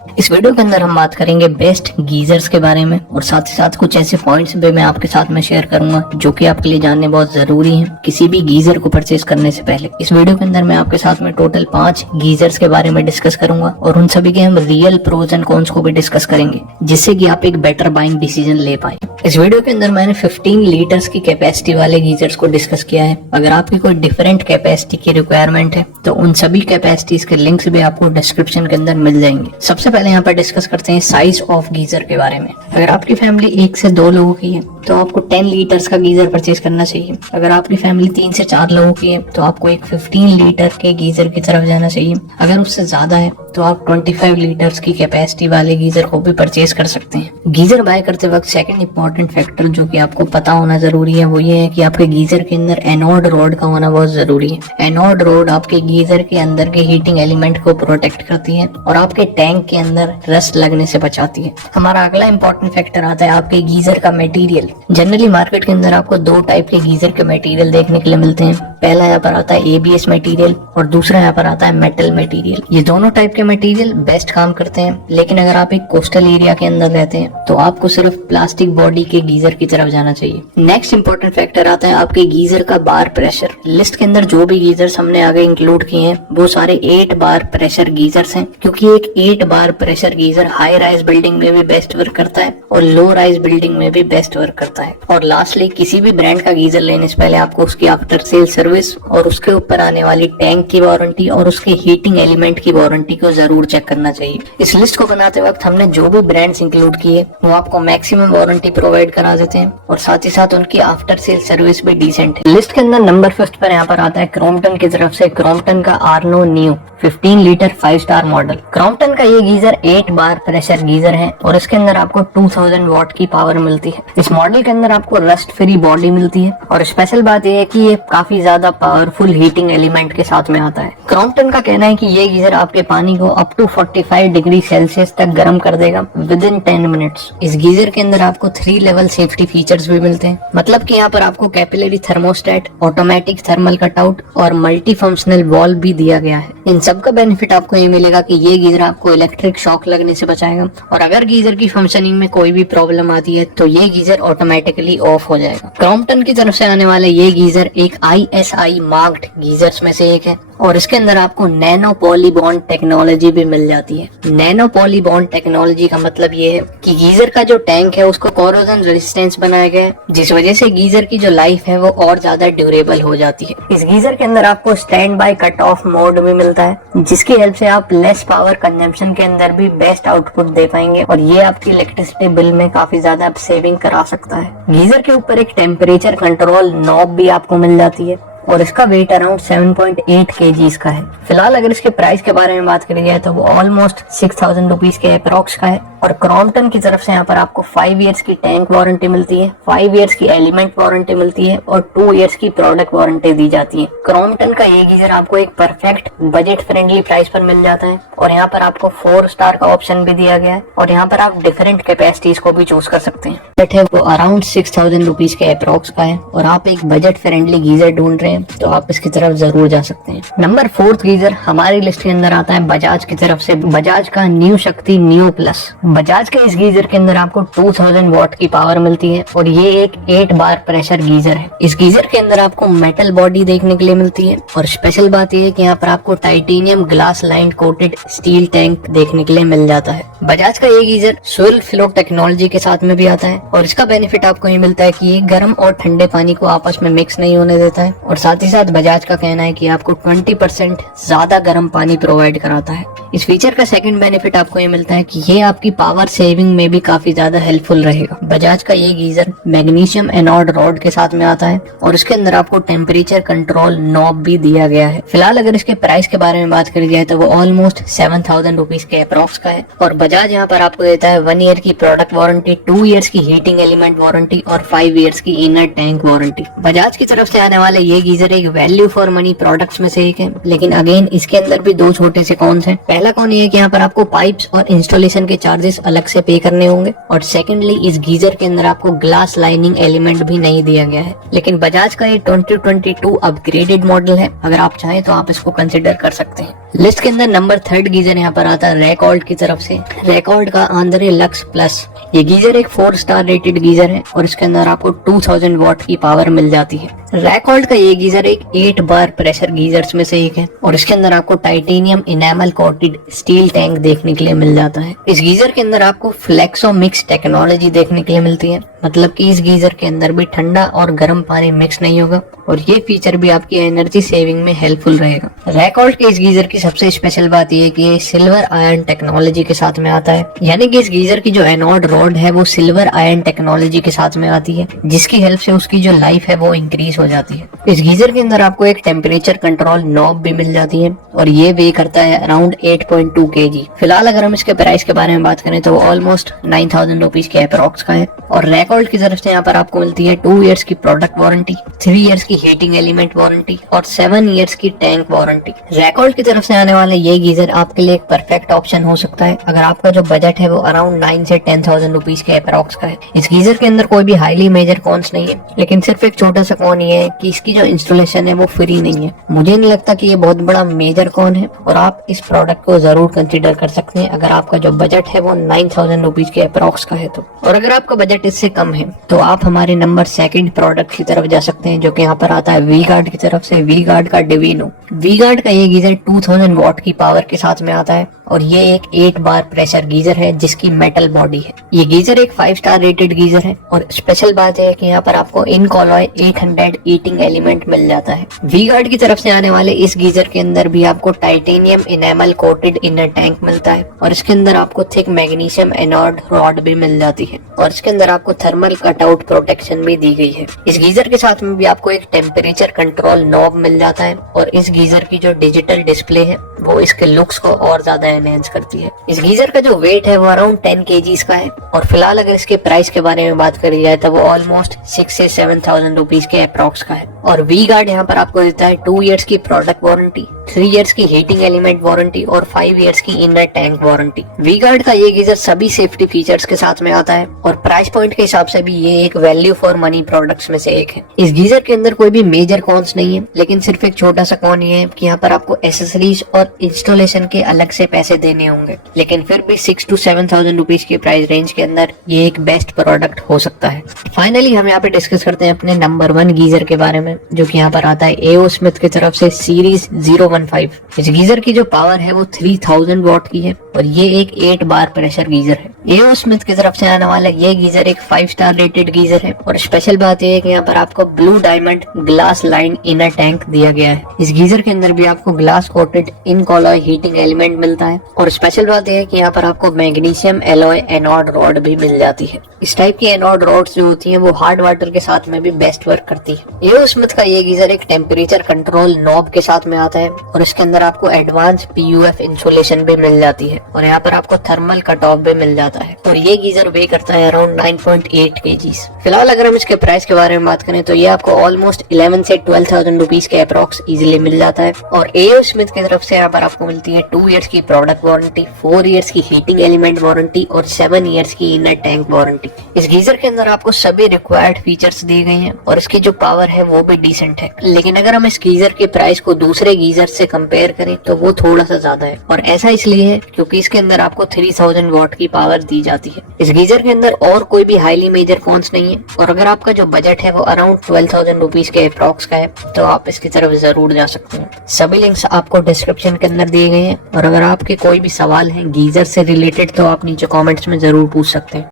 इस वीडियो के अंदर हम बात करेंगे बेस्ट गीजर्स के बारे में और साथ ही साथ कुछ ऐसे पॉइंट्स भी मैं आपके साथ में शेयर करूंगा जो कि आपके लिए जानने बहुत जरूरी हैं किसी भी गीजर को परचेज करने से पहले। इस वीडियो के अंदर मैं आपके साथ में टोटल 5 गीजर्स के बारे में डिस्कस करूंगा और उन सभी के हम रियल प्रोज एंड कॉन्स को भी डिस्कस करेंगे जिससे कि आप एक बेटर बाइंग डिसीजन ले पाए। इस वीडियो के अंदर मैंने 15 लीटर्स की कैपेसिटी वाले गीजर्स को डिस्कस किया है। अगर आपकी कोई डिफरेंट कैपेसिटी की रिक्वायरमेंट है तो उन सभी कैपेसिटीज के लिंक्स भी आपको डिस्क्रिप्शन के अंदर मिल जाएंगे। सबसे पहले यहाँ पर डिस्कस करते हैं साइज ऑफ गीजर के बारे में। अगर आपकी फैमिली 1 से 2 लोगों की है तो आपको 10 लीटर्स का गीजर परचेज करना चाहिए। अगर आपकी फैमिली 3 से 4 लोगों की है तो आपको एक 15 लीटर के गीजर की तरफ जाना चाहिए। अगर उससे ज्यादा है तो आप 25 लीटर्स की कैपेसिटी वाले गीजर को भी परचेज कर सकते हैं। गीजर बाय करते वक्त सेकंड इंपॉर्टेंट फैक्टर जो कि आपको पता होना जरूरी है वो ये है कि आपके गीजर के अंदर एनोड रोड का होना बहुत जरूरी है। एनोड रोड आपके गीजर के अंदर के हीटिंग एलिमेंट को प्रोटेक्ट करती है और आपके टैंक के अंदर रस्ट लगने से बचाती है। हमारा अगला इंपॉर्टेंट फैक्टर आता है आपके गीजर का मटेरियल। जनरली मार्केट के अंदर आपको 2 टाइप के गीजर के मटेरियल देखने के लिए मिलते हैं। पहला यहाँ पर आता है एबीएस मटेरियल और दूसरा यहाँ पर आता है मेटल मटेरियल। ये दोनों टाइप के मटेरियल बेस्ट काम करते हैं, लेकिन अगर आप एक कोस्टल एरिया के अंदर रहते हैं तो आपको सिर्फ प्लास्टिक बॉडी के गीजर की तरफ जाना चाहिए। नेक्स्ट इंपॉर्टेंट फैक्टर आता है आपके गीजर का बार प्रेशर। लिस्ट के अंदर जो भी गीजर्स हमने आगे इंक्लूड किए हैं वो सारे 8 बार प्रेशर गीजर्स हैं, क्योंकि एक 8 बार pressure geyser high rise building में भी बेस्ट वर्क करता है और लो राइज बिल्डिंग में भी बेस्ट वर्क करता है। और लास्टली, किसी भी ब्रांड का गीजर लेने से पहले आपको उसकी आफ्टर सेल सर्विस और उसके ऊपर आने वाली टैंक की वारंटी और उसके हीटिंग एलिमेंट की वारंटी को जरूर चेक करना चाहिए। इस लिस्ट को बनाते वक्त हमने जो भी ब्रांड्स इंक्लूड किए वो आपको मैक्सिमम वारंटी प्रोवाइड करा देते हैं और साथ ही साथ उनकी आफ्टर सेल सर्विस भी डिसेंट है। लिस्ट के अंदर नंबर 5 पर यहाँ पर आता है क्रॉम्पटन की तरफ से क्रॉम्पटन का आर्नो new 15 litre 5 star model. Crompton का ये गीजर 8 बार प्रेशर गीजर है और इसके अंदर आपको 2000 वॉट की पावर मिलती है। इस मॉडल के अंदर आपको रस्ट फ्री बॉडी मिलती है और स्पेशल बात यह है कि ये काफी ज्यादा पावरफुल हीटिंग एलिमेंट के साथ में आता है। क्रॉम्पटन का कहना है कि ये गीजर आपके पानी को अप टू 45 डिग्री सेल्सियस तक गर्म कर देगा विद इन 10 मिनट्स। इस गीजर के अंदर आपको 3 लेवल सेफ्टी फीचर्स भी मिलते हैं, मतलब कि यहाँ पर आपको capillary thermostat, automatic thermal cutout और मल्टी फंक्शनल वॉल्व भी दिया गया है। इन सब का बेनिफिट आपको ये मिलेगा कि ये गीजर आपको इलेक्ट्रिक शॉक लगने से बचाएगा और अगर गीजर की फंक्शनिंग में कोई भी प्रॉब्लम आती है तो ये गीजर ऑटोमेटिकली ऑफ हो जाएगा। क्रॉम्पटन की तरफ से आने वाले ये गीजर एक ISI मार्क्ड गीजर्स में से एक है और इसके अंदर आपको नैनो पॉलीबॉन्ड टेक्नोलॉजी भी मिल जाती है। नैनो पॉलीबॉन्ड टेक्नोलॉजी का मतलब ये है कि गीजर का जो टैंक है उसको कोरोजन रेजिस्टेंस बनाया गया है, जिस वजह से गीजर की जो लाइफ है वो और ज्यादा ड्यूरेबल हो जाती है। इस गीजर के अंदर आपको stand by cut off mode भी मिलता है, जिसकी हेल्प से आप लेस पावर कंजम्पशन के अंदर भी बेस्ट आउटपुट दे पाएंगे और ये आपकी इलेक्ट्रिसिटी बिल में काफी ज्यादा सेविंग करा सकता है। गीजर के ऊपर एक टेम्परेचर कंट्रोल नॉब भी आपको मिल जाती है और इसका वेट अराउंड 7.8 kg का है। फिलहाल अगर इसके प्राइस के बारे में बात करी जाए तो वो ऑलमोस्ट 6000 रुपीज के अप्रॉक्स का है और क्रॉम्पटन की तरफ से यहाँ पर आपको 5 इयर्स की टैंक वारंटी मिलती है, 5 इयर्स की एलिमेंट वारंटी मिलती है और 2 इयर्स की प्रोडक्ट वारंटी दी जाती है। क्रॉम्पटन का ये गीजर आपको एक परफेक्ट बजट फ्रेंडली प्राइस पर मिल जाता है और यहाँ पर आपको 4 स्टार का ऑप्शन भी दिया गया है और यहाँ पर आप डिफरेंट कैपेसिटीज को भी चूज कर सकते हैं। बट है वो अराउंड 6000 रुपीज के अप्रॉक्स का है और आप एक बजट फ्रेंडली गीजर ढूंढ रहे हैं तो आप इसकी तरफ जरूर जा सकते हैं। नंबर 4 गीजर हमारी लिस्ट के अंदर आता है बजाज की तरफ से, बजाज का न्यू शक्ति न्यू प्लस। बजाज के इस गीजर के अंदर आपको 2000 वॉट की पावर मिलती है और ये एक 8 बार प्रेशर गीजर है। इस गीजर के अंदर आपको मेटल बॉडी देखने के लिए मिलती है और स्पेशल बात यह है कि यहाँ पर आपको titanium glass line coated steel tank देखने के लिए मिल जाता है। बजाज का ये गीजर स्विल फ्लो टेक्नोलॉजी के साथ में भी आता है और इसका बेनिफिट आपको ये मिलता है कि ये गर्म और ठंडे पानी को आपस में मिक्स नहीं होने देता है और साथ ही साथ बजाज का कहना है कि आपको 20% ज्यादा गर्म पानी प्रोवाइड कराता है। इस फीचर का सेकंड बेनिफिट आपको ये मिलता है कि ये आपकी पावर सेविंग में भी काफी ज्यादा हेल्पफुल रहेगा। बजाज का ये गीजर मैग्नीशियम एनोड रॉड के साथ में आता है और इसके अंदर आपको टेम्परेचर कंट्रोल नॉब भी दिया गया है। फिलहाल अगर इसके प्राइस के बारे में बात करी जाए तो वो ऑलमोस्ट 7000 रुपीज के अप्रॉक्स का है और बजाज यहाँ पर आपको देता है 1 ईयर की प्रोडक्ट वारंटी, 2 इयर्स की हीटिंग एलिमेंट वारंटी और 5 इयर्स की इनर टैंक वारंटी। बजाज की तरफ से आने वाले ये गीजर एक वैल्यू फॉर मनी प्रोडक्ट्स में से एक है, लेकिन अगेन इसके अंदर भी 2 छोटे से कॉन्स हैं। पहला पहला कौन ये है कि यहाँ पर आपको पाइप्स और इंस्टॉलेशन के चार्जेस अलग से पे करने होंगे, और सेकेंडली इस गीजर के अंदर आपको ग्लास लाइनिंग एलिमेंट भी नहीं दिया गया है। लेकिन बजाज का ये 2022 अपग्रेडेड मॉडल है, अगर आप चाहें तो आप इसको कंसिडर कर सकते हैं। लिस्ट के अंदर नंबर 3 गीजर यहाँ पर आता है रैकॉल्ड की तरफ से। रैकॉल्ड का आंद्रे लक्स प्लस। ये गीजर एक 4 स्टार रेटेड गीजर है और इसके अंदर आपको 2000 वॉट की पावर मिल जाती है। रैकॉल्ड का ये गीजर एक 8 बार प्रेशर गीजर्स में से एक है और इसके अंदर आपको titanium enamel coated steel tank देखने के लिए मिल जाता है। इस गीजर के अंदर आपको फ्लेक्सो मिक्स टेक्नोलॉजी देखने के लिए मिलती है, मतलब कि इस गीजर के अंदर भी ठंडा और गर्म पानी मिक्स नहीं होगा और ये फीचर भी आपकी एनर्जी सेविंग में हेल्पफुल रहेगा। रैकॉल्ड के इस गीजर की सबसे स्पेशल बात यह है कि ये सिल्वर आयरन टेक्नोलॉजी के साथ में आता है, यानी कि इस गीजर की जो एनोड रॉड है वो सिल्वर आयरन टेक्नोलॉजी के साथ में आती है, जिसकी हेल्प से उसकी जो लाइफ है वो इंक्रीज हो जाती है। इस गीजर के अंदर आपको एक टेम्परेचर कंट्रोल नॉब भी मिल जाती है और ये वे करता है अराउंड 8.2 kg। फिलहाल अगर हम इसके प्राइस के बारे में बात करें तो वो ऑलमोस्ट 9000 रुपीज के अप्रॉक्स का है। और रैकॉल्ड की तरफ से यहाँ पर आपको मिलती है 2 इयर्स की प्रोडक्ट वारंटी, 3 इयर्स की हीटिंग एलिमेंट वारंटी और 7 इयर्स की टैंक वारंटी। रैकॉल्ड की तरफ से आने वाला ये गीजर आपके लिए एक परफेक्ट ऑप्शन हो सकता है अगर आपका जो बजट है वो अराउंड 9 से 10,000 रुपीज के अप्रॉक्स का है। इस गीजर के अंदर कोई भी हाईली मेजर कॉन्स नहीं है, लेकिन सिर्फ एक छोटा सा कॉन ये है कि इसकी जो इंस्टॉलेशन है वो फ्री नहीं है। मुझे नहीं लगता कि ये बहुत बड़ा मेजर कॉन है और आप इस प्रोडक्ट को जरूर कंसिडर कर सकते हैं अगर आपका जो बजट है वो 9000 रुपीज के अप्रॉक्स का है तो। और अगर आपका बजट इससे कम है तो आप हमारे नंबर 2 प्रोडक्ट की तरफ जा सकते हैं, जो कि यहाँ पर आता है वी गार्ड की तरफ से। वी गार्ड का डिवीनो। वी गार्ड का ये गीजर 2000 वॉट की पावर के साथ में आता है और ये एक 8 बार प्रेशर गीजर है जिसकी मेटल बॉडी है। ये गीजर एक 5 स्टार रेटेड गीजर है और स्पेशल बात है कि यहाँ पर आपको इन कॉलॉय 800 हीटिंग एलिमेंट मिल जाता है। वी गार्ड की तरफ से आने वाले इस गीजर के अंदर भी आपको titanium enamel coated inner tank मिलता है और इसके अंदर आपको थिक मैग्नीशियम एनोड रॉड भी मिल जाती है और इसके अंदर आपको थर्मल कटआउट प्रोटेक्शन भी दी गई है। इस गीजर के साथ में भी आपको एक टेम्परेचर कंट्रोल नॉब मिल जाता है और इस गीजर की जो डिजिटल डिस्प्ले है वो इसके लुक्स को और ज्यादा एनहेंस करती है। इस गीजर का जो वेट है वो अराउंड 10 kg का है और फिलहाल अगर इसके प्राइस के बारे में बात करी जाए तो वो ऑलमोस्ट 6 से 7,000 रुपीज के अप्रॉक्स का है। और वी गार्ड यहाँ पर आपको देता है 2 इयर्स की प्रोडक्ट वारंटी, 3 इयर्स की हीटिंग एलिमेंट वारंटी और 5 इयर्स की inner tank warranty. V Guard का ये गीजर सभी सेफ्टी फीचर्स के साथ में आता है और प्राइस पॉइंट के हिसाब से भी ये एक वैल्यू फॉर मनी प्रोडक्ट्स में से एक है। इस गीजर के अंदर कोई भी मेजर कॉन्स नहीं है, लेकिन सिर्फ एक छोटा सा कॉन ये है कि यहाँ पर आपको एसेसरीज और इंस्टॉलेशन के अलग से पैसे देने होंगे, लेकिन फिर भी 6 to 7,000 रुपीज के प्राइस रेंज के अंदर ये एक बेस्ट प्रोडक्ट हो सकता है। फाइनली हम यहाँ पे डिस्कस करते हैं अपने नंबर 1 गीजर के बारे में, जो कि यहाँ पर आता है एओ स्मिथ की तरफ से सीरीज 015। इस गीजर की जो पावर है वो 3000 वॉट की है और ये एक 8 बार प्रेशर गीजर है। एओ स्मिथ की तरफ से आने वाला ये गीजर एक 5 स्टार रेटेड गीजर है और स्पेशल बात यह है कि यहाँ पर आपको blue diamond glass line inner tank दिया गया है। इस गीजर के अंदर भी आपको glass quoted in कॉलॉय heating element मिलता है और स्पेशल बात यह है कि यहाँ पर आपको मैग्नीशियम एलॉय एनोड रॉड भी मिल जाती है। इस टाइप की एनोड रॉड्स जो होती हैं वो हार्ड वाटर के साथ में भी बेस्ट वर्क करती है। एओ स्मिथ का ये गीजर एक टेम्परेचर कंट्रोल नॉब के साथ में आता है और इसके अंदर आपको एडवांस पीयूएफ इंसुलेशन भी मिल जाती है और यहाँ पर आपको थर्मल कट ऑफ भी मिल जाता है और ये गीजर वे करता है अराउंड 9.8 kg। फिलहाल अगर हम इसके प्राइस के बारे में बात करें तो ये आपको ऑलमोस्ट 11 से 12,000 रुपीज के अप्रॉक्स इजिली मिल जाता है और एओ स्मिथ की तरफ से यहाँ पर आपको मिलती है 2 इयर्स की प्रोडक्ट वारंटी, 4 इयर्स की हीटिंग एलिमेंट वारंटी और 7 इयर्स की इनर टैंक वारंटी। इस गीजर के अंदर आपको सभी रिक्वायर्ड फीचर्स दिए गए हैं और इसकी जो पावर है वो भी डिसेंट है, लेकिन अगर हम इस गीजर के प्राइस को दूसरे गीजर से कंपेयर करें तो वो थोड़ा सा ज्यादा है और ऐसा इसलिए है क्योंकि इसके अंदर आपको 3000 वॉट की पावर दी जाती है। इस गीजर के अंदर और कोई भी हाईली मेजर कॉन्स नहीं है और अगर आपका जो बजट है वो अराउंड 12,000 रुपीज के अप्रॉक्स का है तो आप इसकी तरफ जरूर जा सकते हैं। सभी लिंक्स आपको डिस्क्रिप्शन के अंदर दिए गए हैं और अगर आपके कोई भी सवाल है गीजर से रिलेटेड तो आप नीचे कॉमेंट्स में जरूर पूछ सकते हैं।